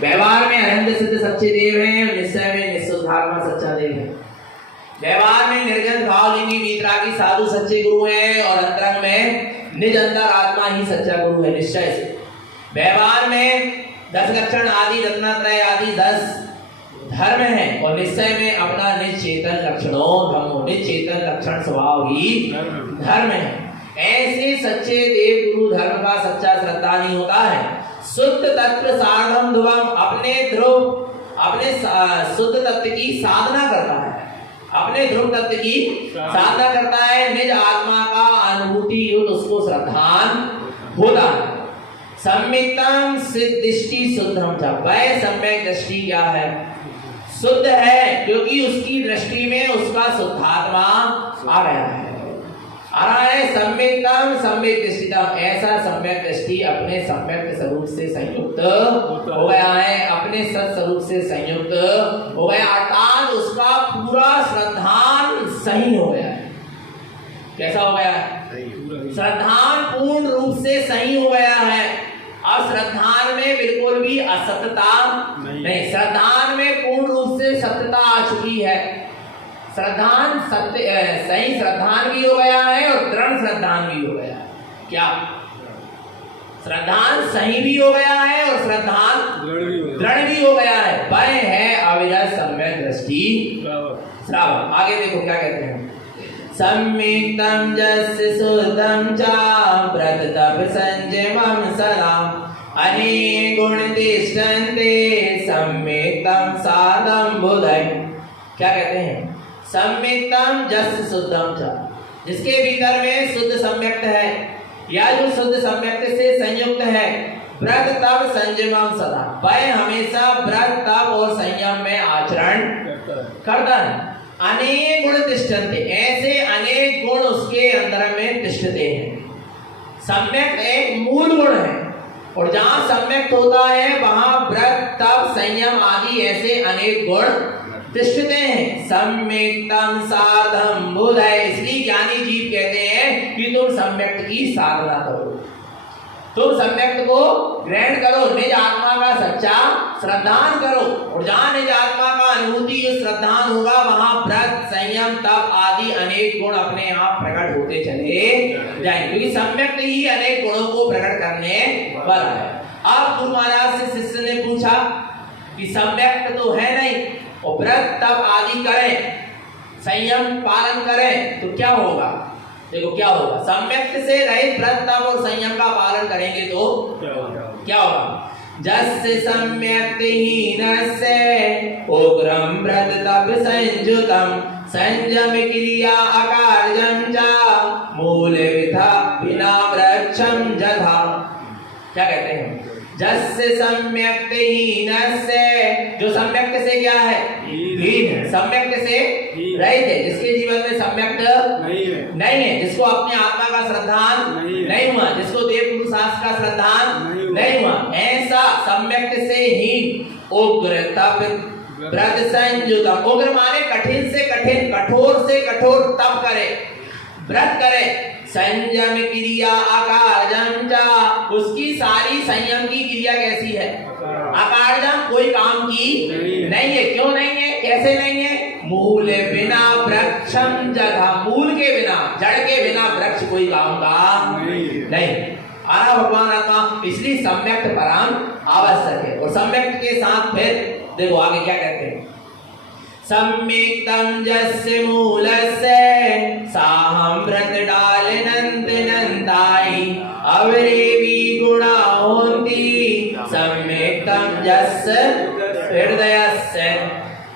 व्यवहार में अनंत सिद्ध सच्चे देव हैं और निश्चय में निःशुद्धात्मा सच्चा देव है। व्यवहार में निर्गत भावलिंगी वीतरागी साधु सच्चे गुरु हैं और अंतरंग में निज अंतरात्मा ही सच्चा गुरु है निश्चय से। व्यवहार में 10 लक्षण आदि रत्नत्रय आदि 10 धर्म है और निश्चय में अपना निज चेतन लक्षणों धर्मों निज चेतन लक्षण स्वभाव ही धर्म है। ऐसे सच्चे देव गुरु धर्म का सच्चा श्रद्धा नहीं होता है। शुद्ध तत्व साधम ध्रुवम अपने शुद्ध तत्व की साधना करता है, अपने ध्रुव तत्व की साधना करता है, निज आत्मा का अनुभूति युक्त उसको श्रद्धान होता है। सम्यक्तम सिद्धिष्टि शुद्धम च वह सम्यक दृष्टि क्या है? शुद्ध है क्योंकि उसकी दृष्टि में उसका शुद्धात्मा आ गया है। आ रहा है सम्यक्तम सम्यक दृष्टितम ऐसा सम्यक दृष्टि अपने सम्यक स्वरूप से संयुक्त हो गया है, अपने सत स्वरूप से संयुक्त हो गया अर्थात उसका पूरा श्रद्धान सही हो गया है। कैसा हो गया है? श्रद्धान पूर्ण रूप से सही हो गया है। अब श्रद्धान में बिल्कुल भी असत्यता नहीं, श्रद्धान में पूर्ण रूप से सत्यता आ चुकी है। श्रद्धान सत्य सही श्रद्धान भी हो गया है और दृढ़ श्रद्धान भी हो गया है। क्या श्रद्धान सही भी हो गया है और श्रद्धान दृढ़ भी हो गया है। वह है अविरत सम्यक दृष्टि श्रावण। आगे देखो क्या कहते हैं। सम्यक्तम जस्य शुद्धम च व्रत तप संयमम सदा अनेक गुण तिष्ठन्ते सम्यक्तम साधम बुधय। क्या कहते हैं? सम्यक्तम जस्य शुद्धम च जिसके भीतर में शुद्ध सम्यक्त है या जो शुद्ध सम्यक्त से संयुक्त है व्रत तप संयमम सदा वह हमेशा व्रत तप और संयम में आचरण करता है। अनेक गुण तिष्ठन्ते ऐसे अनेक गुण उसके अंदर में तिष्ठते हैं। सम्यक्त एक मूल गुण है और जहां सम्यक्त होता है वहां व्रत तप संयम आदि ऐसे अनेक गुण तिष्ठते हैं। सम्यक्तम साधम बुधय इसलिए ज्ञानी जीव कहते हैं कि तुम सम्यक्त की साधना करो, तुम सम्यक्त को ग्रहण करो, निज आत्मा का सच्चा श्रद्धान करो और जहां निज आत्मा का अनुभूति श्रद्धान होगा वहां व्रत संयम तप आदि अनेक गुण अपने आप प्रकट होते चले जाएंगे क्योंकि सम्यक्त ही अनेक गुणों को प्रकट करने वाला है। अब गुरु महाराज से शिष्य ने पूछा कि सम्यक्त तो है नहीं और व्रत तप आदि करें संयम पालन करें तो क्या होगा? देखो क्या होगा। सम्यक्त से रहित व्रत तप और संयम का पालन करेंगे तो क्या होगा? जस्य सम्यक्त हीनस्य उग्रम व्रत तप संयुतम संयम क्रिया अकार्यम च मूल विधा बिना वृक्षम जथा। क्या कहते हैं? जस्य सम्यक्त हीनस्य जो सम्यक्त से क्या है? हीन, सम्यक्त से रहित है, जिसके जीवन में सम्यक्त नहीं है, जिसको अपने आत्मा का श्रद्धान नहीं हुआ, जिसको देव गुरु शास्त्र का श्रद्धान नहीं हुआ, ऐसा सम्यक्त से हीन उग्र तप व्रत संयुतम। उग्र माने कठिन से कठिन, कठोर से कठोर तप करे, व्रत करे, संयम क्रिया अकार्यम च उसकी सारी संयम की क्रिया कैसी है? अकार्यम कोई काम की नहीं है। क्यों नहीं है? कैसे नहीं है? मूल बिना वृक्षम जथा मूल के बिना जड़ के बिना वृक्ष कोई काम का नहीं। आरा भगवान आत्मा इसलिए सम्यक्त परम आवश्यक है और सम्यक्त के साथ फिर देखो आगे क्या कहते हैं। सम्यक्तम जस्य मूलस्य साहम व्रत डालनंत नंदाई अवरेवी गुणा होंती सम्यक्तम जस्य हृदयस्य।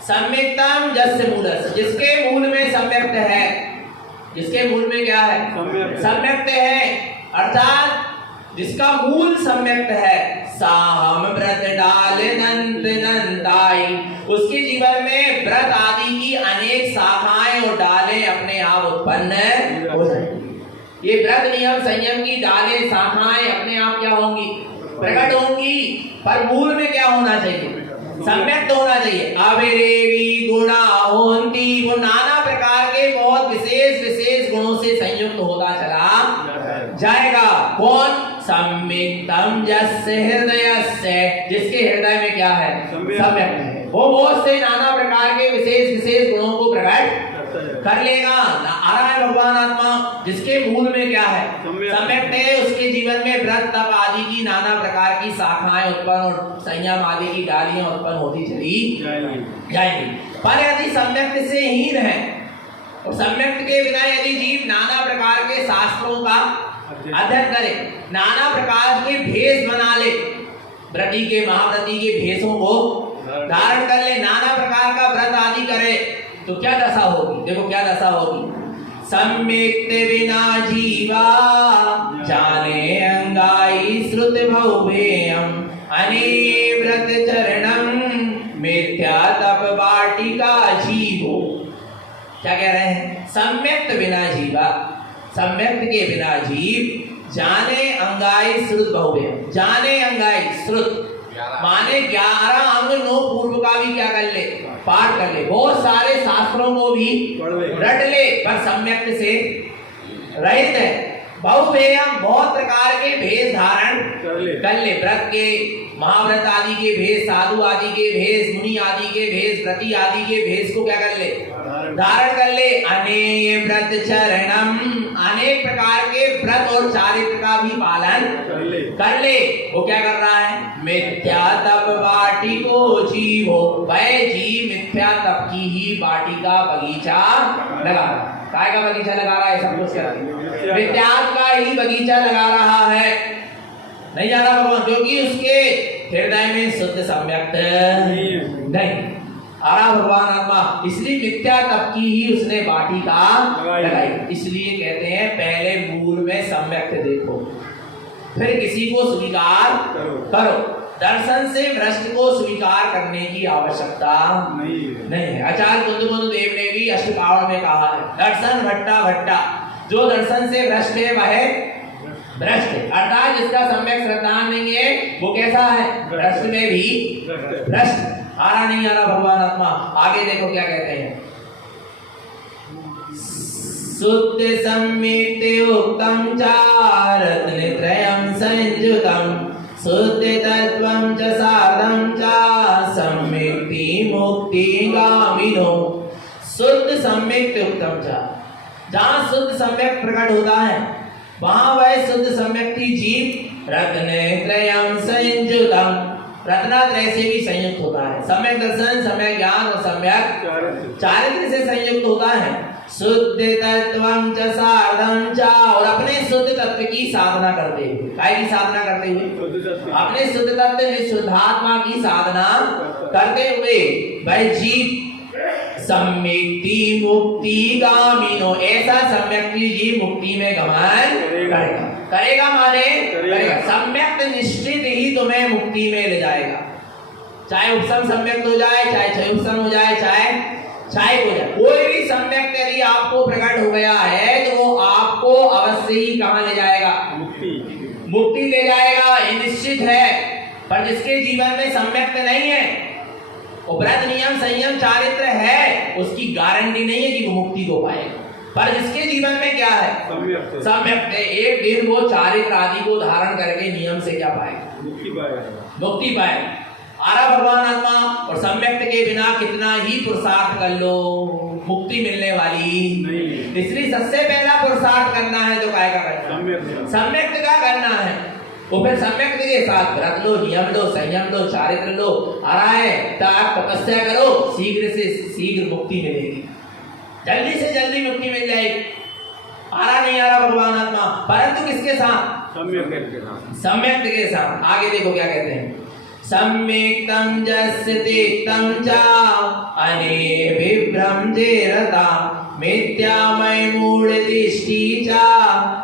सम्यक्तम जस्य मूलस्य जिसके मूल में सम्यक्त है, जिसके मूल में क्या है? सम्यक्त है अर्थात जिसका मूल सम्यक्त है। साहम व्रत डालनंत नंदाई उसके जीवन में व्रत आदि की अनेक शाखाएं और डालें अपने आप उत्पन्न हो जाएंगी। ये व्रत नियम संयम की डालें शाखाएं अपने आप क्या होंगी? प्रकट होंगी। पर मूल में क्या होना चाहिए? सम्यक्त होना चाहिए। अविरेवी गुणा होंती वो नाना प्रकार के बहुत विशेष विशेष गुणों से संयुक्त होता चला जाएगा। कौन? सम्यक्तम यस्य हृदयस्य, जिसके हृदय में क्या है? सम्यक्त है। वो बहुत से नाना प्रकार के विशेष विशेष गुणों को प्रकट कर लेगा। आ रहा है भगवान आत्मा, जिसके मूल में क्या है? सम्यक्त है। उसके जीवन में व्रत तप आदि की नाना प्रकार की शाखाएं उत्पन्न और संयम आदि की डालियां उत्पन्न होती चली जाएंगी। पर यदि सम्यक्त से हीन है और सम्यक्त के बिना यदि जीव नाना प्रकार के शास्त्रों का अध्ययन करे, नाना प्रकार के भेष बना ले, व्रती के महाव्रती के भेषों को धारण कर ले, नाना प्रकार का व्रत आदि करे, तो क्या दशा होगी? देखो क्या दशा होगी। सम्यक्त बिना जीवा जाने अंगाई श्रुत भव्यम अनिव्रत चरणम मिथ्या तप वाटिका जीवो। क्या कह रहे हैं? सम्यक्त बिना जीवा, सम्यक्त के बिना जीव जाने अंगाई श्रुत भव्यम। जाने अंगाई श्रुत माने 11 अंग 9 पूर्व का भी क्या कर ले? पाठ कर ले, बहुत सारे शास्त्रों को भी रट ले, पर सम्यक्त से रहित है। बहुवेयम बहुत प्रकार के भेष धारण कर ले, व्रत के महाव्रत आदि के भेष, साधु आदि के भेष, मुनि आदि के भेष, व्रती आदि के भेष को क्या कर ले? धारण कर ले। अनेय व्रत चरणम, अनेक प्रकार के व्रत और चारित्र का भी पालन कर ले। वो क्या कर रहा है? मिथ्या तप वाटिको जीवो, वह जीव मिथ्या तप की ही वाटिका बगीचा लगा रहा है। काय का बगीचा लगा रहा है? सब कुछ करके मिथ्या का ही बगीचा लगा रहा है। नहीं जाना भगवान, क्योंकि उसके हृदय में शुद्ध सम्यक्त नहीं आ रहा भगवान आत्मा, इसलिए मिथ्या तप की ही उसने वाटिका लगाई। इसलिए कहते हैं पहले मूल में सम्यक्त देखो, फिर किसी को स्वीकार करो। दर्शन से भ्रष्ट को स्वीकार करने की आवश्यकता नहीं है। आचार्य कुंदकुंद देव ने भी अष्टपावड़ में कहा है, दर्शन भट्टा भट्टा, जो दर्शन से भ्रष्ट है वह भ्रष्ट है। अर्थात जिसका सम्यक श्रद्धा नहीं है वो कैसा है? भ्रष्ट में भी भ्रष्ट। आ रहा नहीं आ रहा भगवान आत्मा? आगे देखो क्या कहते हैं। शुद्ध सम्यक् उक्तम च रत्नत्रयं संयुतम शुद्ध तत्वं च साधं च सम्यक्ति मुक्ति गामिनो। शुद्ध सम्यक् उक्तम च, जहाँ शुद्ध सम्यक प्रकट होता है वहां वह शुद्ध सम्यक्ति जीव रत्नत्रयं संयुतम, रत्नात्रय से भी संयुक्त होता है। सम्यक दर्शन, सम्यक ज्ञान और सम्यक चारित्र से संयुक्त होता है। शुद्ध तत्वं च साधं च, और अपने शुद्ध तत्व की साधना करते हुए, काय की साधना करते हुए? अपने शुद्ध तत्व शुद्धात्मा की साधना करते हुए वह जीव सम्यक्ति मुक्ति गामिनो, ऐसा सम्यक्ति जीव मुक्ति में गमन करेगा माने करेगा। सम्यक्त निश्चित ही तुम्हें मुक्ति में ले जाएगा, चाहे उपसम सम्यक्त हो जाए, चाहे क्षयोपसम हो जाए, चाहे हो जाए। कोई भी सम्यक्त यदि आपको प्रकट हो गया है तो वो आपको अवश्य ही कहां ले जाएगा? मुक्ति ले जाएगा, ये निश्चित है। पर जिसके जीवन में सम्यक्त नहीं है, व्रत नियम संयम चारित्र है, उसकी गारंटी नहीं है कि वो मुक्ति को पाएगा। पर जिसके जीवन में क्या है? सम्यक्त है, एक दिन वो चारित्र आदि को धारण करके नियम से क्या पाएगा? मुक्ति पाएगा। आरा भगवान आत्मा, और सम्यक्त के बिना कितना ही पुरुषार्थ कर लो मुक्ति मिलने वाली नहीं। इसलिए सबसे पहला पुरुषार्थ करना है तो काय का करना? सम्यक्त का करना है। वो फिर सम्यक्त के साथ व्रत लो, नियम लो, संयम लो, चारित्र लो। आ रहा है तो आप तपस्या करो, शीघ्र से शीघ्र मुक्ति मिलेगी, जल्दी से जल्दी मुक्ति मिल जाएगी। आ रहा नहीं आ रहा भगवान आत्मा? परंतु किसके साथ? सम्यक्त के साथ। आगे देखो क्या कहते हैं। सम्यक्तं यस्य तेक्तं च अने विभ्रमते रता मिथ्यामय मूढ़तिष्ठि च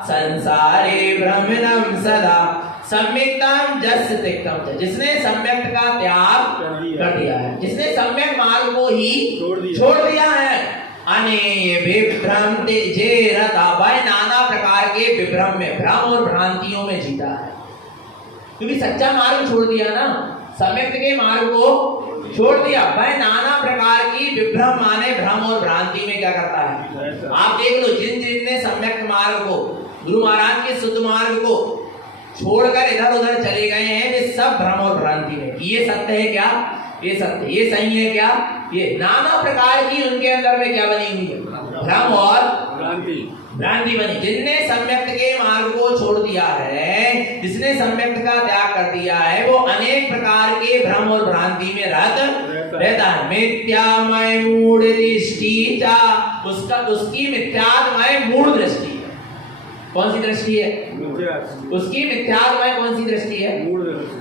संसारे भ्रमणं सदा। सम्यक्तं यस्य तेक्तं च, जिसने सम्यक्त का त्याग कर दिया है, जिसने सम्यक मार्ग को ही छोड़ दिया है। अने विभ्रमते जे रता, वह नाना प्रकार के विभ्रम में, भ्रम और भ्रांतियों में जीता है। क्योंकि सच्चा मार्ग छोड़ दिया ना, सम्यक्त के मार्ग को छोड़ दिया, वह नाना प्रकार की विभ्रम माने भ्रम और भ्रांति में क्या करता है? आप देख लो, जिन जिन ने सम्यक्त मार्ग को, गुरु महाराज के शुद्ध मार्ग को छोड़कर इधर उधर चले गए हैं, वे सब भ्रम और भ्रांति में। ये सत्य है क्या? ये सत्य, ये सही है क्या? ये नाना प्रकार की उनके अंदर में क्या बनी हुई है? भ्रम और भ्रांति बनी। जिसने सम्यक्त के मार्ग को छोड़ दिया है, जिसने सम्यक्त का त्याग कर दिया है, वो अनेक प्रकार के भ्रम और भ्रांति में रहता है। मिथ्यामय मूढ़ दृष्टि उसकी मिथ्यामय मूढ़ दृष्टि है। कौन सी दृष्टि है? उसकी मिथ्यामय कौन सी दृष्टि है?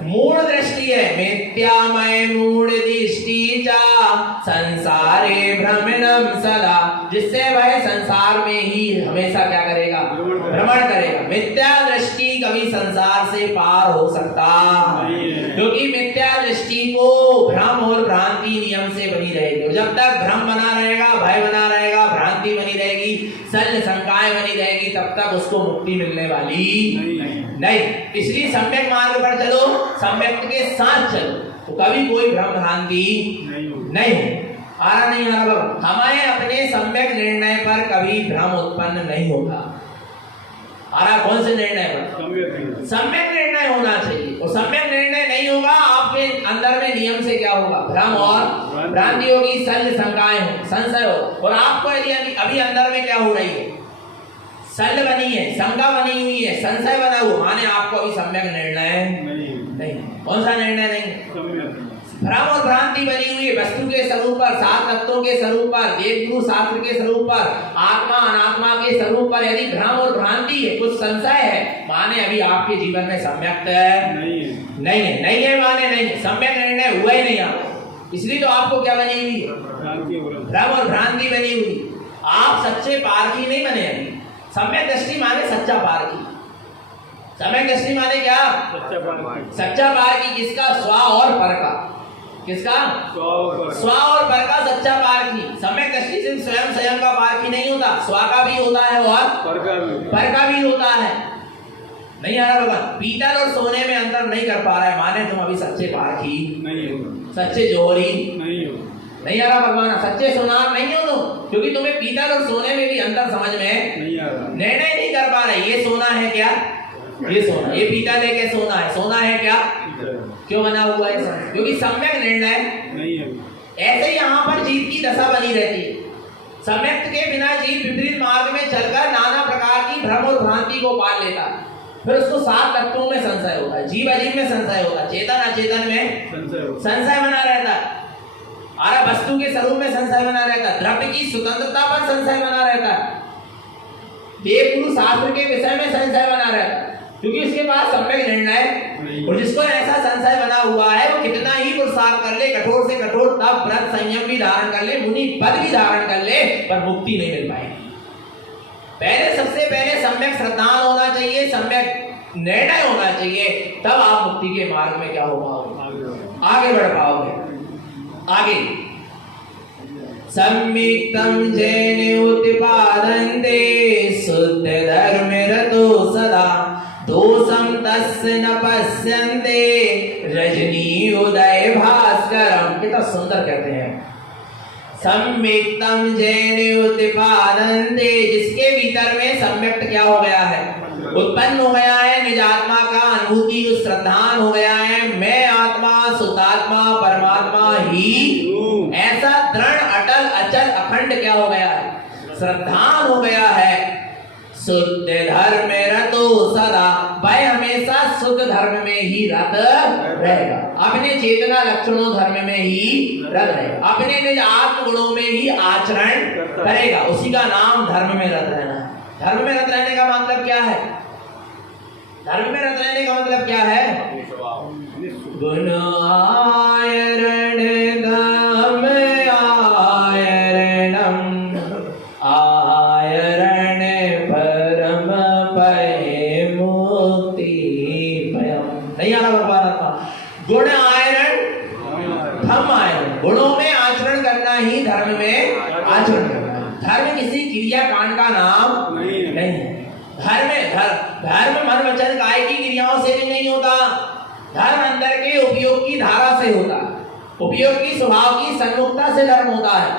मूढ़ दृष्टि है। मिथ्यामय मूढ़ दृष्टि चा संसारे भ्रमणम सदा, जिससे वह संसार में ही हमेशा क्या करेगा? भ्रमण करेगा। मिथ्या दृष्टि कभी संसार से पार हो सकता, क्योंकि मिथ्या दृष्टि को भ्रम और भ्रांति नियम से बनी रहेगी। जब तक भ्रम बना रहेगा, भय बना रहेगा, भ्रांति बनी रहेगी, शल्य शंकाएं बनी रहेगी, तब तक उसको मुक्ति मिलने वाली नहीं। इसलिए सम्यक मार्ग पर चलो, सम्यक के साथ चलो, तो कभी कोई भ्रम भ्रांति नहीं हो। आ रहा नहीं आ रहा? हमें अपने सम्यक निर्णय पर कभी भ्रम उत्पन्न नहीं होता। आ रहा? कौन से निर्णय पर? सम्यक निर्णय होना चाहिए। और सम्यक निर्णय नहीं होगा, आपके अंदर में नियम से क्या होगा? भ्रम और भ्रांति होगी, शल्य शंकाएं हो, संशय हो। और आपको यदि अभी अंदर में क्या हो रही है? शल्य बनी है, शंका बनी हुई है, संशय बना हुआ, माने आपको अभी सम्यक निर्णय नहीं। कौन सा निर्णय नहीं? भ्रम और भ्रांति बनी हुई है वस्तु के स्वरूप पर, सात तत्वों के स्वरूप पर, वेद गुरु शास्त्र के स्वरूप पर, आत्मा अनात्मा के स्वरूप पर यदि भ्रम और भ्रांति है, कुछ संशय है, माने अभी आपके जीवन में सम्यक नहीं है, माने नहीं, सम्यक निर्णय हुआ ही नहीं आपको। इसलिए तो आपको क्या बनी हुई है? भ्रम और भ्रांति बनी हुई। आप सच्चे पारखी नहीं बने अभी। सम्यक दृष्टि माने सच्चा पारखी। सम्यक दृष्टि माने क्या? सच्चा पारखी। किसका? स्व और पर का। किसका? स्व और पर का सच्चा पारखी। सम्यक दृष्टि से स्वयं का पारखी नहीं होता, स्व का भी होता है और पर का भी होता है। नहीं आ रहा भगवान? पीतल और सोने में अंतर नहीं कर पा रहा है, माने तुम अभी सच्चे पारखी नहीं हो, सच्चे जोहरी नहीं आ रहा भगवान? सच्चे सोनार नहीं हो तुम, क्योंकि तुम्हें पीतल और सोने में भी अंतर समझ में निर्णय नहीं कर पा रहे। ये सोना है क्या? ये सोना, ये पीतल है क्या? सोना है। सोना है क्या? क्यों बना हुआ है? क्योंकि सम्यक निर्णय नहीं है। ऐसे यहाँ पर जीव की दशा बनी रहती है। सम्यक के बिना जीव विपरीत मार्ग में चलकर नाना प्रकार की भ्रम और भ्रांति को पाल लेता है। फिर उसको सात तत्वों में संशय होता है, जीव अजीव में संशय होता है, चेतन अचेतन में संशय बना रहता है, अरे वस्तु के स्वरूप में संशय बना रहता है, द्रव्य की स्वतंत्रता पर संशय बना रहता है, वेद गुरु शास्त्र के विषय में संशय बना रहता है, क्योंकि उसके पास सम्यक निर्णय। और जिसको ऐसा संशय बना हुआ है, वो कितना ही पुरुषार्थ कर ले, कठोर से कठोर तप व्रत संयम भी धारण कर ले, मुनि पद भी धारण कर ले, पर मुक्ति नहीं मिल पाएगी। पहले सबसे पहले सम्यक श्रद्धान होना चाहिए, सम्यक निर्णय होना चाहिए, तब आप मुक्ति के मार्ग में क्या हो पाओगे? आगे बढ़ पाओगे। आगे सम्यक्तम जैन उत्पादन्ते शुद्ध धर्म रतो सदा दोषम तस्य न पश्यन्ते रजनी उदय भास्करम। कितना सुंदर कहते हैं। सम्यक्तम जैन उत्पादन्ते, जिसके भीतर में सम्यक्त क्या हो गया है? उत्पन्न हो गया है, निज आत्मा का अनुभूति श्रद्धान हो गया है, मैं आत्मा सुतात्मा परमात्मा ही, ऐसा दृढ़ अटल अचल अखंड क्या हो गया है? श्रद्धान हो गया है। शुद्ध धर्म रतो सदा, वह हमेशा शुद्ध धर्म में ही रत रहेगा, अपने चेतना लक्षणों धर्म में ही रत रहेगा, अपने निज आत्म गुणों में ही आचरण करेगा। उसी का नाम धर्म में रत रहना है। धर्म में रत रहने का मतलब क्या है? धर्म में रत रहने का मतलब क्या है? गुण आयरण धम आयरणम आयरण परम पय मुक्ति पयम। नहीं आ रहा भगवान? गुण आयरण धम आयरण, गुणों में आचरण करना ही धर्म में आचरण करना है। धर्म किसी क्रिया कांड का नाम नहीं है। धर्म मन वचन काय की क्रियाओं से भी नहीं होता। धर्म अंदर के उपयोग की धारा से होता है, उपयोग की स्वभाव की सन्मुखता से धर्म होता है,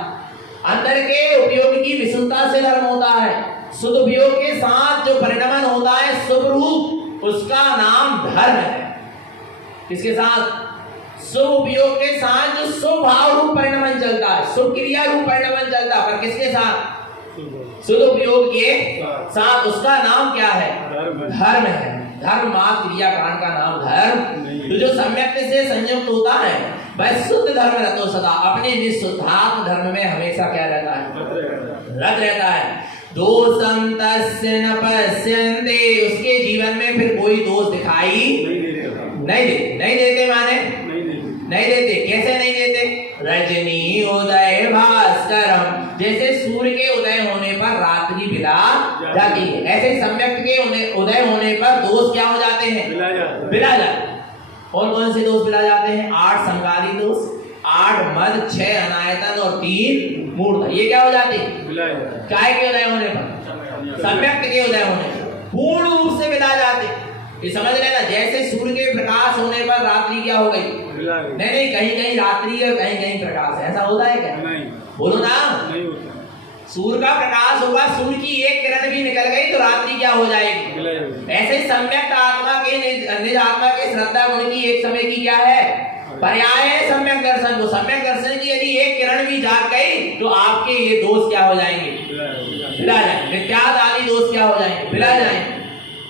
अंदर के उपयोग की विशुद्धता से धर्म होता है, शुद्ध उपयोग के साथ जो परिणमन होता है शुभ रूप उसका नाम धर्म है। किसके साथ? शुभ उपयोग के साथ जो शुभ भाव रूप परिणमन चलता है, शुभ क्रिया रूप परिणमन चलता है, पर किसके साथ? शुभ उपयोग के साथ। उसका नाम क्या है? धर्म है। धर्म मात्र क्रिया कांड का नाम धर्म। तो जो सम्यक से संयुक्त होता है वह शुद्ध धर्म रहता है, सदा अपने निःशुद्धात्म धर्म में हमेशा क्या रहता है? रत रहता है। दोषम तस्य न पश्यन्ते, उसके जीवन में फिर कोई दोष दिखाई नहीं देते माने नहीं देते। कैसे नहीं देते? रजनी उदय भास्करम, जैसे सूर्य के उदय होने पर रात्रि बिला जाती है, ऐसे सम्यक के उदय होने पर दोष क्या हो जाते हैं? बिला जाते हैं। और कौन से दोष बिला जाते हैं? 8 संगारी दोष, 8 मद, 6 अनायतन और 3 मूर्धा। ये क्या हो जाते हैं? काय के उदय होने पर, सम्यक के उदय होने पर पूर्ण रूप से बिला जाते। ये समझ लेना, जैसे सूर्य के प्रकाश होने पर रात्रि क्या हो गई? नहीं, कहीं कहीं रात्रि और कहीं कहीं प्रकाश है। ऐसा होता है क्या? नहीं। बोलो ना। नहीं होता। सूर्य का प्रकाश होगा, सूर्य की एक किरण भी निकल गई तो रात्रि क्या हो जाएगी? ऐसे सम्यक आत्मा के निज आत्मा के श्रद्धा गुण की एक समय की क्या है? पर्याय है सम्यक दर्शन। वो सम्यक दर्शन की यदि एक किरण भी जाग गई तो आपके ये दोष क्या हो जाएंगे? बिला जाएंगे। मिथ्याद आदि दोष क्या हो जाएंगे? बिला जाएंगे।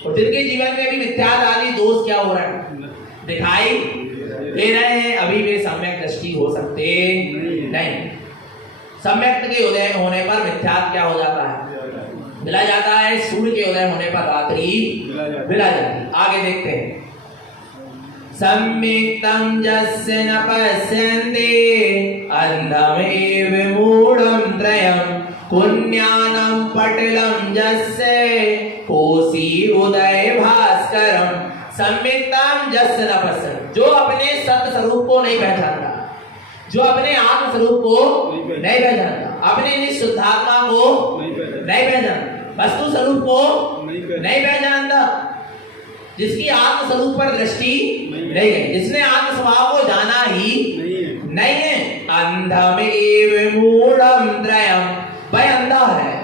और जिनके जीवन में भी मिथ्याद आदि दोष क्या हो रहा है? दिखाई दे रहे हैं, अभी वे सम्यक दृष्टि हो सकते नहीं। सम्यक के उदय होने पर मिथ्याद क्या हो जाता है? बिला जाता है। सूर्य के उदय होने पर रात्रि बिला जाती है। आगे देखते हैं। सम्यक्तं यस्य न पश्यन्ते अंधम् एव मूढं त्रयं पुण्यानं पटलं यस्य कोसी उदय भास्करम। सम्यक्तं यस्य न पश्यन्ते, जो अपने सत्य स्वरूप को नहीं पहचानता, जो अपने आत्म स्वरूप को नहीं पहचानता, अपने निःशुद्धात्मा को नहीं पहचानता, वस्तु स्वरूप को नहीं पहचानता, जिसकी आत्म स्वरूप पर दृष्टि नहीं है, जिसने आत्म स्वभाव को जाना ही नहीं है। अंधम एव मूढ़म त्रयम, वह अंधा है।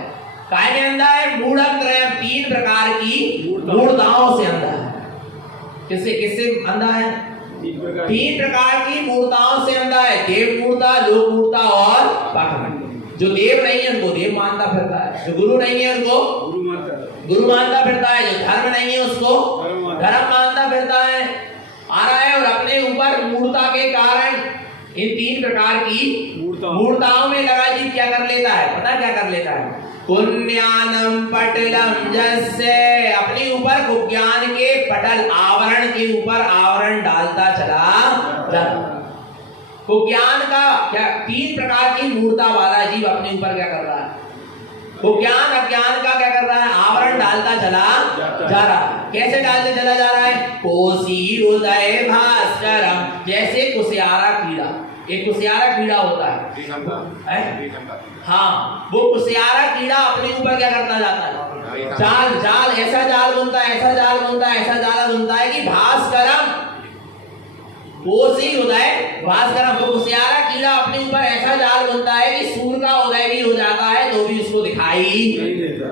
काय में अंधा है? मूढ़म त्रयम, 3 प्रकार की मूढ़ताओं से अंधा है। किससे अंधा है? 3 प्रकार की मूर्ताओं से अंधा है। देव मूर्ता, लोक मूर्ता और पाखंड। जो देव नहीं है उनको देव मानता फिरता है, जो गुरु नहीं है उनको गुरु मानता फिरता है, जो धर्म नहीं है उसको धर्म मानता फिरता है। आ रहा है और अपने ऊपर मूर्ता के कारण इन 3 प्रकार की मूर्ताओं में लगा जी क्या कर लेता है? पता क्या कर लेता है? पुण्यानम पटलम जैसे अपने ऊपर ज्ञान के पटल, आवरण के ऊपर आवरण डालता चला जाता। ज्ञान का क्या 3 प्रकार की मूर्ता वाला जीव अपने ऊपर क्या कर रहा है? ज्ञान अज्ञान का क्या कर रहा है? आवरण डालता चला जा रहा है। कैसे डालते चला जा रहा है? कोसी उदय भास्करम, जैसे कुसियारा कीड़ा। एक कुसियारा कीड़ा होता है, हाँ, वो कुसियारा कीड़ा अपने ऊपर क्या करता जाता है? जाल ऐसा जाल बुनता है, ऐसा जाल बुनता है, ऐसा जाल बुनता है कि भास्करम, कोसी उदय भास्करम। वो कुसियारा कीड़ा अपने ऊपर ऐसा जाल बुनता है कि सूर्य का उदय भी हो जाता है तो भी उसको दिखाई नहीं देता।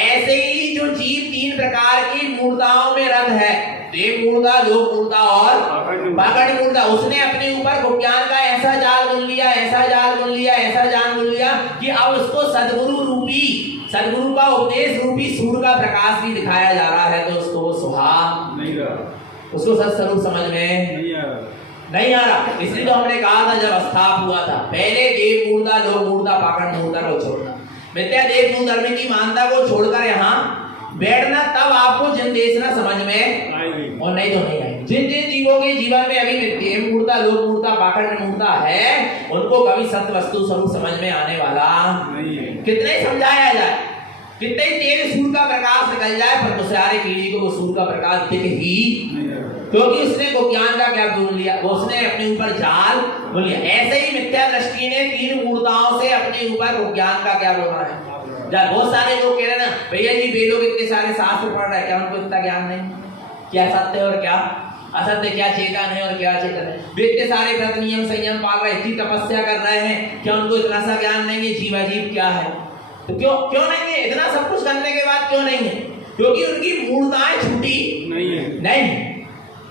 ऐसे ही जो जीव 3 प्रकार की मूर्ताओं में रत है, देव मूर्ता, लोक मूर्ता और पाखंड मूर्ता, उसने अपने ऊपर ज्ञान का ऐसा जाल बुन लिया, ऐसा जाल बुन लिया, ऐसा जाल बुन लिया कि अब उसको सदगुरु का उपदेश रूपी सूर्य का प्रकाश भी दिखाया जा रहा है तो उसको सुहा नहीं रहा, उसको सत्स्वरूप समझ में नहीं आ रहा। इसलिए तो हमने कहा था जब स्थाप हुआ था, पहले देव मूर्ता, लोक मूर्ता, पाखंड मूर्ता को छोड़ना, मिथ्या देव धर्म की मानता को छोड़कर यहाँ बैठना, तब आपको जनदेशना समझ में आएगी, और नहीं तो नहीं आएगी। जिन जिन जीवों के जीवन में अभी देव मूर्ता, लोक मूर्ता, पाखंड मूर्ता है, उनको कभी सत्य वस्तु स्वरूप समझ में आने वाला नहीं है। कितने समझाया जाए, कितने तेज सूर्य का प्रकाश निकल जाए, पर कुसियारे कीड़ी को वो सूर्य का प्रकाश दिख ही, क्योंकि उसने ज्ञान का क्या बुन लिया, वो उसने अपने ऊपर जाल बुन लिया। ऐसे ही मिथ्या दृष्टि ने 3 मूर्ताओं से अपने ऊपर ज्ञान का क्या बुना है। बहुत सारे लोग कह रहे ना, भैया जी वे लोग इतने सारे शास्त्र पढ़ रहे हैं, क्या उनको इतना ज्ञान नहीं? क्या सत्य और क्या असत्य, क्या चेतन है और क्या चेतन है? वे इतने सारे व्रत नियम संयम पाल रहे हैं, इतनी तपस्या कर रहे हैं, क्या उनको इतना सा ज्ञान नहीं है? जीवाजीव क्या है? तो क्यों नहीं है? इतना सब कुछ करने के बाद क्यों नहीं है? क्योंकि उनकी मूर्ताएं छूटी नहीं।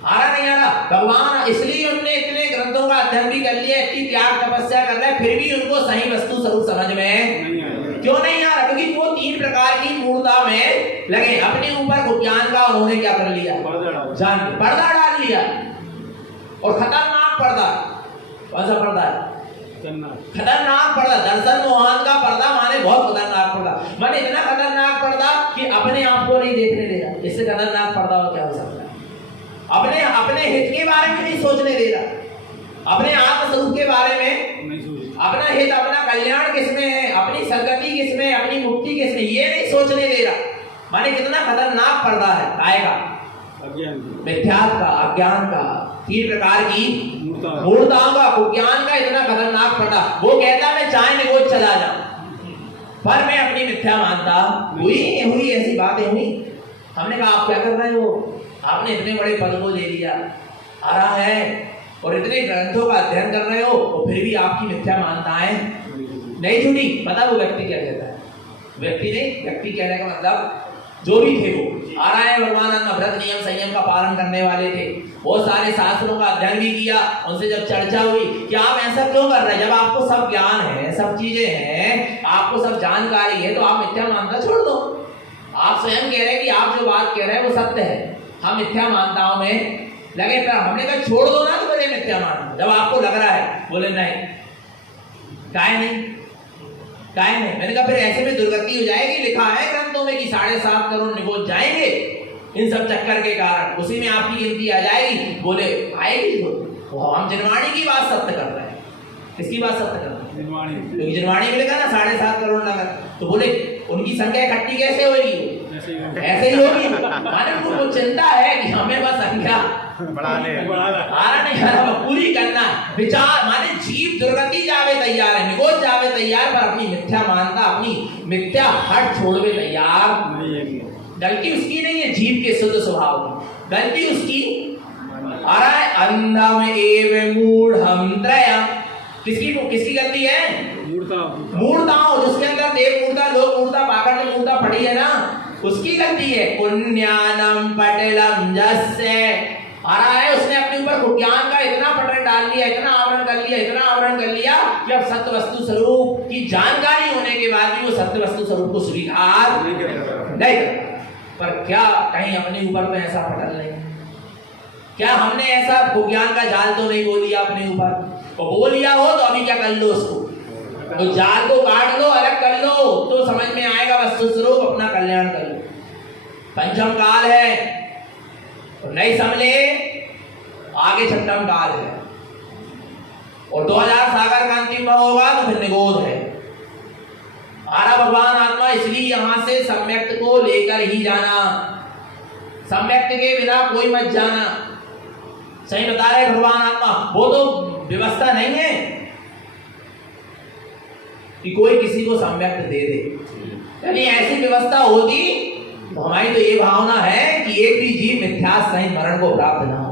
आ रहा नहीं आ रहा? भगवान इसलिए उनने इतने ग्रंथों का अध्ययन भी कर लिया, इतनी त्याग तपस्या कर रहे हैं, फिर भी उनको सही वस्तु स्वरूप समझ में क्यों नहीं आ रहा? क्योंकि वो 3 प्रकार की मूर्ता में लगे। अपने ऊपर ज्ञान का उन्होंने क्या कर लिया? जान पर्दा डाल लिया। और खतरनाक पर्दा, कौन सा पर्दा है? खतरनाक पर्दा, दर्शन मोहन का पर्दा, माने बहुत खतरनाक पर्दा, माने इतना खतरनाक पर्दा कि अपने आप को नहीं देखने दे रहा। इससे खतरनाक पर्दा और क्या हो सकता है? अपने हित के बारे में नहीं सोचने दे रहा, अपने आत्म स्वरूप के बारे में नहीं सोच, अपना हित अपना कल्याण किसमें है, अपनी सदगति किसमें, अपनी मुक्ति किसमें, ये नहीं सोचने दे रहा। माने कितना खतरनाक पर्दा है काय का? मिथ्यात्व का, अज्ञान का, 3 प्रकार की मूर्ताओं का, ज्ञान का इतना खतरनाक पर्दा। वो कहता मैं चाहे निगोज चला जाऊं, पर मैं अपनी मिथ्या मानता। हुई ऐसी बातें हुई। हमने कहा आप क्या कर रहे हो? आपने इतने बड़े पद को ले लिया, आ रहा है, और इतने ग्रंथों का अध्ययन कर रहे हो, और फिर भी आपकी मिथ्या मान्यताएं नहीं छूटी। पता वो व्यक्ति क्या कहता है? व्यक्ति कहने का मतलब जो भी थे वो आ रहा है, भगवान व्रत नियम संयम का पालन करने वाले थे, बहुत सारे शास्त्रों का अध्ययन भी किया। उनसे जब चर्चा हुई कि आप ऐसा क्यों कर रहे हैं, जब आपको सब ज्ञान है, सब चीजें हैं, आपको सब जानकारी है, तो आप मिथ्या मानता छोड़ दो। आप स्वयं कह रहे हैं कि आप जो बात कह रहे हैं वो सत्य है, हम मिथ्या मानताओं में लगे। पर हमने कहा छोड़ दो ना, तो बोले मिथ्या मानना जब आपको लग रहा है। बोले नहीं, काहे नहीं? मैंने कहा फिर ऐसे में दुर्गति हो जाएगी। लिखा है ग्रंथों में कि 7.5 करोड़ निगोज जाएंगे इन सब चक्कर के कारण, उसी में आपकी गिनती आ जाएगी। बोले आएगी तो हम जिनवाणी की बात सत्य कर रहे हैं। किसकी बात सत्य कर रहे हैं? क्योंकि जिनवाणी में लिखा ना 7.5 करोड़ नगर, तो बोले उनकी संख्या इकट्ठी कैसे होगी? ऐसे ही होगी। माने उनको चिंता है कि हमें बस संख्या पूरी करना है। विचार माने जीव दुर्गति जावे तैयार है, निगोज जावे तैयार, पर अपनी मिथ्या मानता, अपनी मिथ्या हट छोड़वे तैयार। गलती उसकी नहीं है, जीव के शुद्ध स्वभाव की गलती उसकी। आ रहा है अंधम एव मूढ़म त्रयम्, किसकी गलती है? मूर्ताओं, जिसके अंदर देव मूर्ता, लोक मूर्ता, पाखंड मूर्ता पड़ी है ना, उसकी गलती है। पुण्यानम पटलम जस्य, आ रहा है उसने अपने ऊपर ज्ञान का इतना पटल डाल लिया, इतना आवरण कर लिया कि अब सत्य वस्तु स्वरूप की जानकारी होने के बाद भी वो सत्य वस्तु स्वरूप को स्वीकार नहीं करता। पर क्या कहीं अपने ऊपर तो ऐसा पटल नहीं? क्या हमने ऐसा ज्ञान का जाल तो नहीं बो लिया अपने ऊपर? तो बो लिया हो तो अभी क्या कर लो उसको, तो जाल को काट लो, अलग कर लो, तो समझ में आएगा वस्तु स्वरूप, अपना कल्याण कर लो। पंचम काल है, तो नहीं समझे आगे छठम काल है, और 2000 सागर का अंतिम होगा तो फिर निगोध है। आरा भगवान आत्मा, इसलिए यहां से सम्यक्त को लेकर ही जाना, सम्यक्त के बिना कोई मत जाना। सही बता रहे भगवान आत्मा, वो तो व्यवस्था नहीं है कि कोई किसी को सम्यक्त दे दे। यदि ऐसी व्यवस्था होती तो हमारी तो ये भावना है कि एक भी जीव मिथ्यास सहित मरण को प्राप्त ना हो।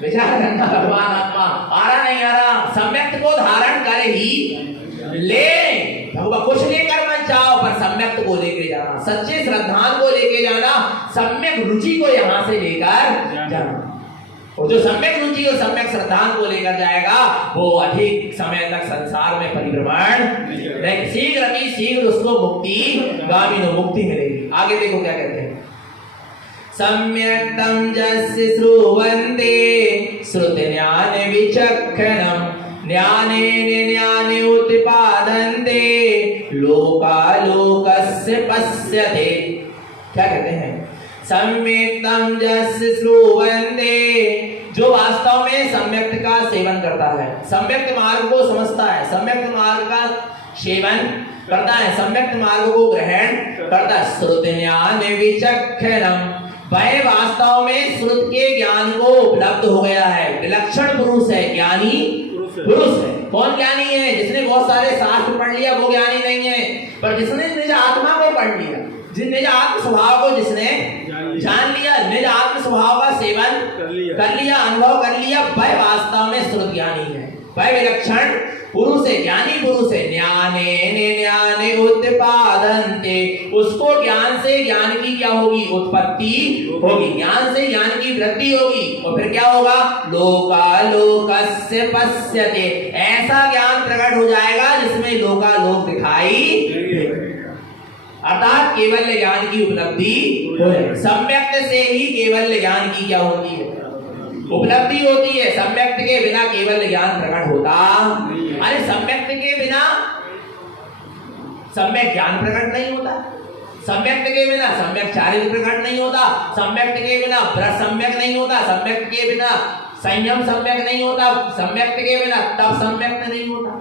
विचार करना भगवान आत्मा, आ रहा नहीं आ रहा, सम्यक्त को धारण कर ही ले। भगवान कुछ लेकर मत जाओ, पर सम्यक्त को लेके जाना, सच्चे श्रद्धान को लेके जाना, सम्यक रुचि को यहाँ से लेकर जाना। और जो सम्यक रुचि और सम्यक श्रद्धान को लेकर जाएगा वो अधिक समय तक संसार में परिभ्रमण नहीं, शीघ्र उसको मुक्ति गामिनो मुक्ति मिलेगी। आगे देखो क्या कहते हैं, सम्यक्तम जस्य श्रुवन्ते श्रुति ज्ञान विचक्षणम ज्ञाने उत्पादन्ते लोकालोकस्य पश्यते। क्या कहते हैं? सम्यक्तम जस्य श्रुवन्ते, जो वास्तव में सम्यक्त का सेवन करता है, सम्यक्त मार्ग को समझता है, सम्यक्त मार्ग का सेवन करता है, सम्यक्त मार्ग को ग्रहण करता है। श्रुति ज्ञान विचक्षणम, वह वास्तव में श्रुत के ज्ञान को उपलब्ध हो गया है। विलक्षण पुरुष है, ज्ञानी पुरुष है। कौन ज्ञानी है? जिसने बहुत सारे शास्त्र पढ़ लिया वो ज्ञानी नहीं है, पर जिसने निज आत्मा को पढ़ लिया, निज आत्म स्वभाव को जिसने जान लिया, निज आत्म स्वभाव का सेवन कर लिया, अनुभव कर लिया, वह वास्तव में श्रुत ज्ञानी है, वह विलक्षण पुरुष है, ज्ञानी पुरुष है। ज्ञाने उत्पादन्ते, क्या होगी? उत्पत्ति होगी। ज्ञान से ज्ञान की वृद्धि होगी और फिर क्या होगा? लोकालोकस्य पश्यते, ऐसा ज्ञान प्रकट हो जाएगा जिसमें लोकालोक दिखाई देगा। अर्थात केवल ज्ञान की उपलब्धि हो जाएगी। सम्यक्त से ही केवल ज्ञान की क्या होती है? उपलब्धि होती है। सम्यक्त के बिना केवल ज्ञान प्रकट होता। अरे सम्यक्त के बिना सम्यक ज्ञान प्रकट नहीं होता। सम्यक्त के बिना सम्यक चारित्र प्रकट नहीं होता। सम्यक्त के बिना व्रत सम्यक नहीं होता। सम्यक्त के बिना संयम सम्यक नहीं होता। सम्यक्त के बिना तप सम्यक्त नहीं होता।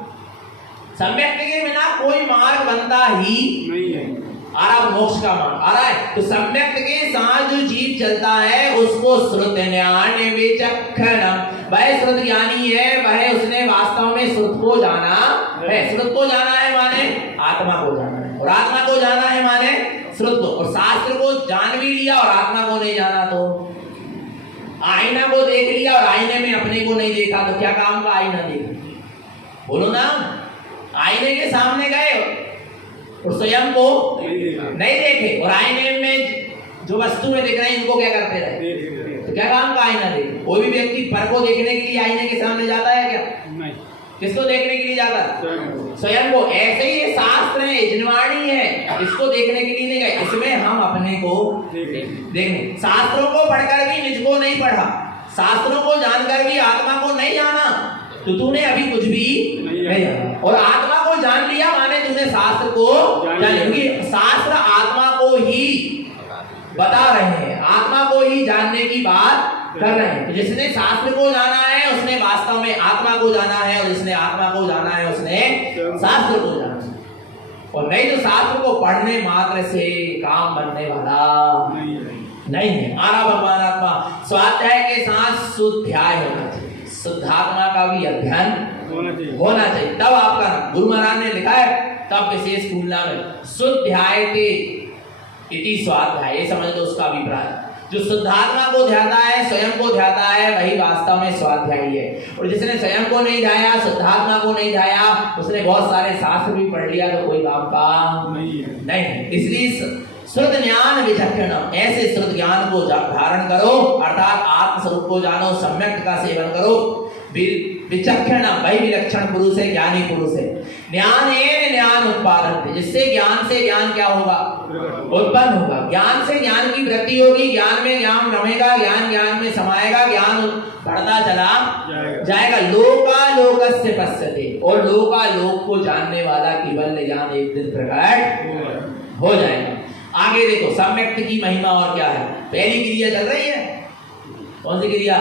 सम्यक्त के बिना कोई मार्ग बनता ही नहीं है। आ रहा मोक्ष का मार्ग आ रहा है। तो सम्यक्त के साथ जो जीव चलता है उसको श्रुत ज्ञान विचक्षणम, वह श्रुत ज्ञानी है, वह उसने वास्तव में श्रुत को जाना है। श्रुत को जाना है माने आत्मा को जाना है, और आत्मा को जाना है माने श्रुत को। और शास्त्र को जान भी लिया और आत्मा को नहीं जाना, तो आईना को देख लिया और आईने में अपने को नहीं देखा, तो क्या काम का आईना देखा? बोलो ना। आईने के सामने गए और स्वयं को नहीं देखे, और आईने में जो वस्तु में दिख रहे हैं इनको क्या करते रहे? तो क्या काम का आईना देखे? कोई भी व्यक्ति पर को देखने के लिए आईने के सामने जाता है क्या? नहीं। किसको देखने के लिए जाता है? स्वयं को। ऐसे ही ये शास्त्र है, जिनवाणी है, इसको देखने के लिए नहीं गए, इसमें हम अपने को देखने। शास्त्रों को पढ़कर भी निज को नहीं पढ़ा, शास्त्रों को जानकर भी आत्मा को नहीं जाना, तो तूने अभी कुछ भी नहीं जाना। और आत्मा को जान लिया माने तूने शास्त्र को जान लिया, क्योंकि शास्त्र आत्मा को ही बता रहे हैं, आत्मा को ही जानने की बात कर रहे हैं। तो जिसने शास्त्र को जाना है उसने वास्तव में आत्मा को जाना है, और जिसने आत्मा को जाना है उसने शास्त्र को जाना है। और नहीं तो शास्त्र को पढ़ने मात्र से काम बनने वाला नहीं है। आरा भगवान आत्मा स्वाध्याय के साथ शुद्धाय होना चाहिए, शुद्धात्मा का भी अध्ययन होना चाहिए। तब आपका गुरु महाराज ने लिखा है, तब विशेष कुंडला में शुद्धायते इति स्वाध्याय, ये समझ लो उसका अभिप्राय। जो शुद्धात्मा को ध्याता है, स्वयं को ध्याता है, वही वास्तव में स्वाध्यायी है। और जिसने स्वयं को नहीं ध्याया, शुद्धात्मा को नहीं ध्याया, उसने बहुत सारे शास्त्र भी पढ़ लिया तो कोई काम का नहीं। इसलिए श्रुत ज्ञान विचक्षण, ऐसे श्रुत ज्ञान को धारण करो, अर्थात आत्म स्वरूप को जानो, सम्यक का सेवन करो। विचक्षण वही विलक्षण पुरुष है, ज्ञानी पुरुष है। ज्ञान उत्पादन, जिससे ज्ञान से ज्ञान क्या होगा? उत्पन्न होगा। ज्ञान से ज्ञान की वृद्धि होगी, ज्ञान में ज्ञान रमेगा, ज्ञान ज्ञान में समाएगा, ज्ञान बढ़ता चला जाएगा। लोकालोकस्य पश्यते, और लोकालोक को जानने वाला केवल ज्ञान एक दिन प्रकट हो जाएगा। आगे देखो सम्यक्त की महिमा और क्या है। पहली क्रिया चल रही है, कौन सी क्रिया?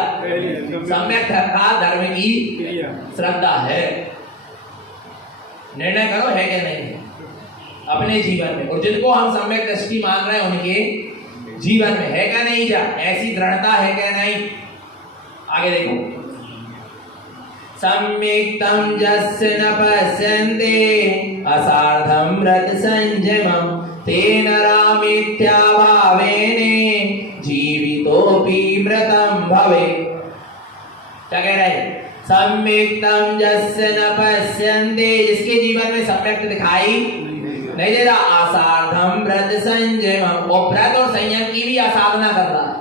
सम्यक धर्म की श्रद्धा है। निर्णय करो है क्या नहीं अपने जीवन में, और जिनको हम सम्यक दृष्टि मान रहे हैं उनके जीवन में है क्या नहीं, जा ऐसी दृढ़ता है क्या नहीं। आगे देखो, सम्यक्तं यस्य न पश्यन्ते असार्धं व्रत संयमं तेन रामित्याभावेन जीवितोऽपि मृतं भवेत्। क्या कह रहे हैं? सम्यक्तं यस्य न पश्यन्ते, जिसके जीवन में सम्यक दिखाई नहीं दे रहा, असार्धं व्रत संयमं, और व्रत और संयम की भी असाधना कर रहा है।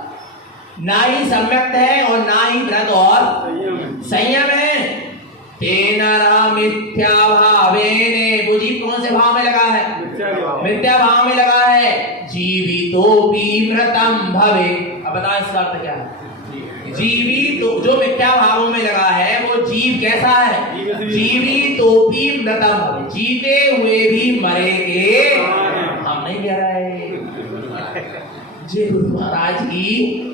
ना ही सम्यक है और ना ही व्रत और संयम है। तेन रामित्याभावेन, वो जीव कौन से भाव में लगा है? मिथ्या भाव में लगा है। जीवितोऽपि मृतं भवेत्। अब बताओ इसका अर्थ क्या है? जीवित, जो मिथ्या भावों में लगा है वो जीव कैसा है? जीवितोऽपि मृतं भवेत्, जीते हुए भी मरेंगे। हम नहीं कह रहे, जी गुरु महाराज की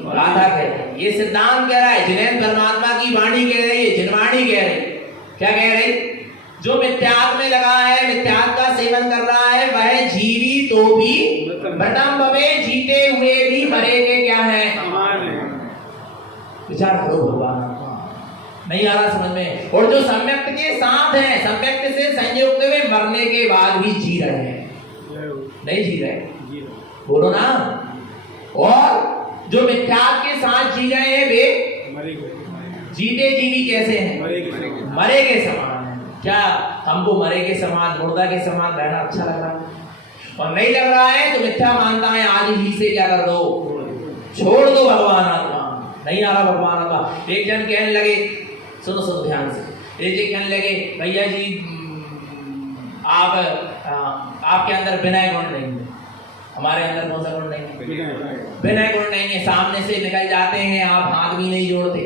राधा कह रहे, ये सिद्धांत कह रहा है, जिन्हें परमात्मा की वाणी कह रही है, जिनवाणी कह रही। क्या कह रही? जो मिथ्यात्व में लगा है, मिथ्यात्व का सेवन कर रहा है, वह जीवी तो भी मृतं भवेत्, जीते हुए भी मरेंगे। क्या है? विचार करो भगवान, नहीं आ रहा समझ में। और जो सम्यक्त के साथ है, सम्यक्त से संयुक्त में मरने के बाद भी जी रहे हैं, नहीं जी रहे, बोलो ना। और जो मिथ्यात्व के साथ जी रहे हैं वे जीते जीवी कैसे हैं? मरे के समान है। क्या हमको मरे के समान, मुर्दा के समान रहना अच्छा लग रहा है? और नहीं लग रहा है तो मिथ्या मानता है, आज ही से क्या कर दो, छोड़ दो भगवान आत्मा। नहीं आ रहा भगवान आत्मा। एक जन कहने लगे, सुनो सुनो ध्यान से, एक जन कहने लगे भैया जी आपके अंदर विनय गुण नहीं है। हमारे अंदर कौन सा गुण नहीं है? विनय गुण नहीं है। सामने से निकल जाते हैं, आप हाथ भी नहीं जोड़ते,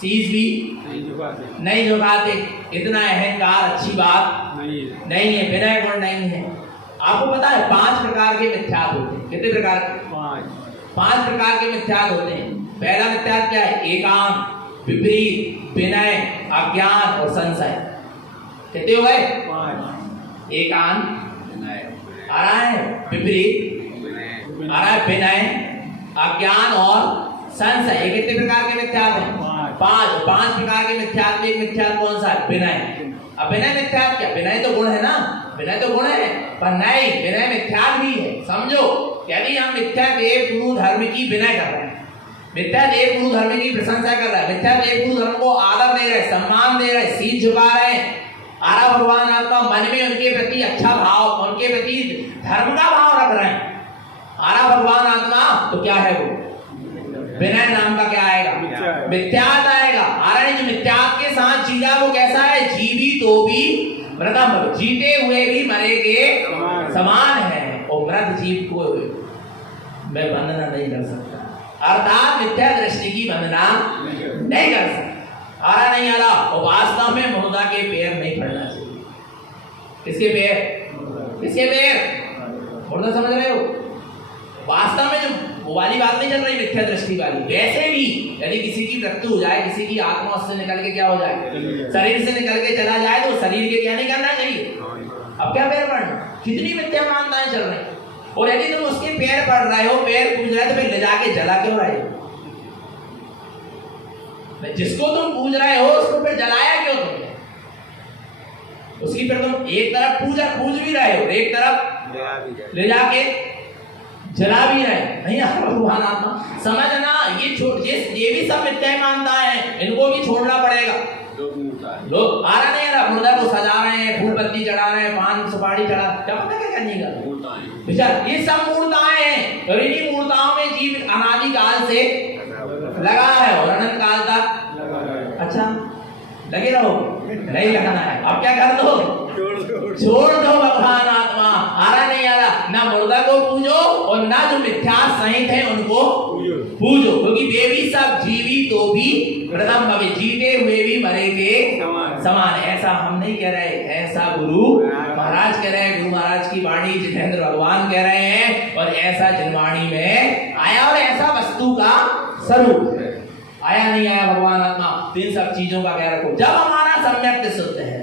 शीश भी नहीं झुकाते, इतना अहंकार अच्छी बात नहीं है, विनय गुण नहीं है। आपको पता है 5 प्रकार के मिथ्यात्व होते हैं। कितने प्रकार के? 5 प्रकार के मिथ्यात्व होते हैं। पहला मिथ्यात्व क्या है? एकांत, विपरीत, विनय, अज्ञान और संशय। कितने हो गए? 5। एकांत आ रहा है, विपरीत आ रहा है, विनय, अज्ञान और संशय। ये कितने प्रकार के मिथ्यात्व हैं? 5 प्रकार के मिथ्यात्व। एक मिथ्यात्व कौन सा है? विनय। अब विनय मिथ्यात्व क्या? विनय तो गुण है ना, विनय तो गुण है, पर नहीं, विनय मिथ्यात्व भी है। समझो, यदि हम मिथ्या देव गुरु धर्म की विनय कर रहे हैं, मिथ्या देव गुरु धर्म की प्रशंसा कर रहे हैं, मिथ्या देव गुरु धर्म को आदर दे रहे, सम्मान दे रहे, शीश झुका रहे हैं, आरा भगवान आत्मा मन में उनके प्रति अच्छा भाव, उनके प्रति धर्म का भाव रख रहे हैं, आरा भगवान आत्मा, तो क्या है वो? विनय नाम का क्या आएगा? मिथ्यात्व आएगा। आरा जो मिथ्यात्व के साथ जीरा वो कैसा है? जीवी तो भी मृतम, जीते हुए भी मरे के समान है। और मृत जीव को मैं वंदना नहीं कर सकता, अर्थात मिथ्या दृष्टि की वंदना नहीं कर सकता। आ रहा नहीं आ रहा? और वास्तव में मुर्दा के पैर नहीं पड़ना चाहिए। किसके पैर? किसके पैर? मुर्दा समझ रहे हो? वास्तव में जो वो वाली बात नहीं चल रही, मिथ्या दृष्टि वाली। वैसे भी यदि किसी की मृत्यु हो जाए, किसी की आत्मा उससे निकल के क्या हो जाए, शरीर से निकल के चला जाए, तो शरीर के क्या नहीं करना चाहिए? अब क्या पैर पड़ना? कितनी मिथ्या मान्यताएं चल रही। और यदि तुम उसके पैर पड़ रहे हो, पैर पूज रहे हो, तो फिर ले जाके जला क्यों रहे हो? जिसको तुम पूज रहे हो उसको फिर जलाया क्यों तुमने? उसकी फिर तुम एक तरफ पूज भी रहे हो, एक तरफ ले जाके जला भी रहे। नहीं भगवान आत्मा समझना, ये भी सब मिथ्या मानता है, इनको भी छोड़ना पड़ेगा। लोग आ रहा नहीं आ रहा, मुर्दा को सजा रहे हैं, फूल पत्ती चढ़ा रहे हैं, पान सुपारी चढ़ा, क्या पता क्या करने का विचार। ये सब मूर्ताएं हैं, और इन्हीं मूर्ताओं में जीव अनादि काल से लगा है और अनंत काल तक अच्छा लगे रहो, नहीं लगना है। अब क्या कर दो? छोड़ दो भगवान आत्मा। आ रहा नहीं आ रहा, ना मुर्दा को पूजो और ना जो मिथ्या सहित है उनको पूजो, क्योंकि वे भी सब जीवी तो भी प्रथम भवे, जीते हुए भी मरे के समान। ऐसा हम नहीं कह रहे, ऐसा गुरु महाराज कह रहे हैं। गुरु महाराज की वाणी जितेंद्र भगवान कह रहे हैं, और ऐसा जनवाणी में आया, और ऐसा वस्तु का स्वरूप आया नहीं आया भगवान आत्मा। इन सब चीजों का क्या रखो, जब हमारा सम्यक शुद्ध है।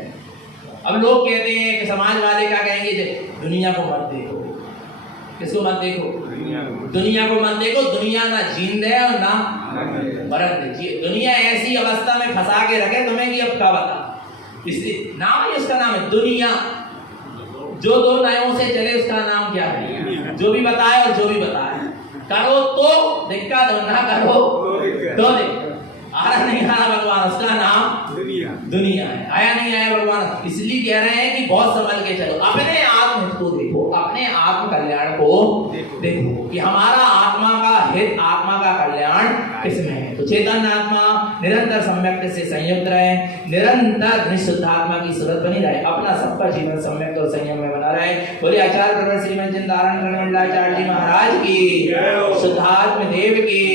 अब लोग कहते हैं कि समाज वाले क्या कहेंगे, दुनिया को मत देखो। किसको मत देखो? दुनिया को मत देखो। दुनिया ना जींद है और ना मरद है। दुनिया ऐसी अवस्था में फंसा के रखे तुम्हें कि अब क्या बता, इसलिए नाम ही उसका नाम है दुनिया। जो दो नयों से चले उसका नाम क्या है? जो भी बताए और जो भी बताए, करो तो दिक्कत हो, ना करो तो दिक्कत। आ रहा नहीं आ रहा भगवान, उसका नाम दुनिया है। आया नहीं आया भगवान, इसलिए कह रहे हैं कि बहुत संभल के चलो, अपने आत्महित को देखो, अपने आत्म कल्याण को देखो कि हमारा आत्मा का हित, आत्मा का कल्याण किसमें है। तो चेतन आत्मा निरंतर सम्यक से संयुक्त रहे, निरंतर निशुद्ध आत्मा की सूरत बनी रहे, अपना सबका जीवन सम्यक और संयम में बना रहे। बोले आचार्य प्रवर श्रीमंत चिंतारण महाराज की, शुद्धात्म देव की।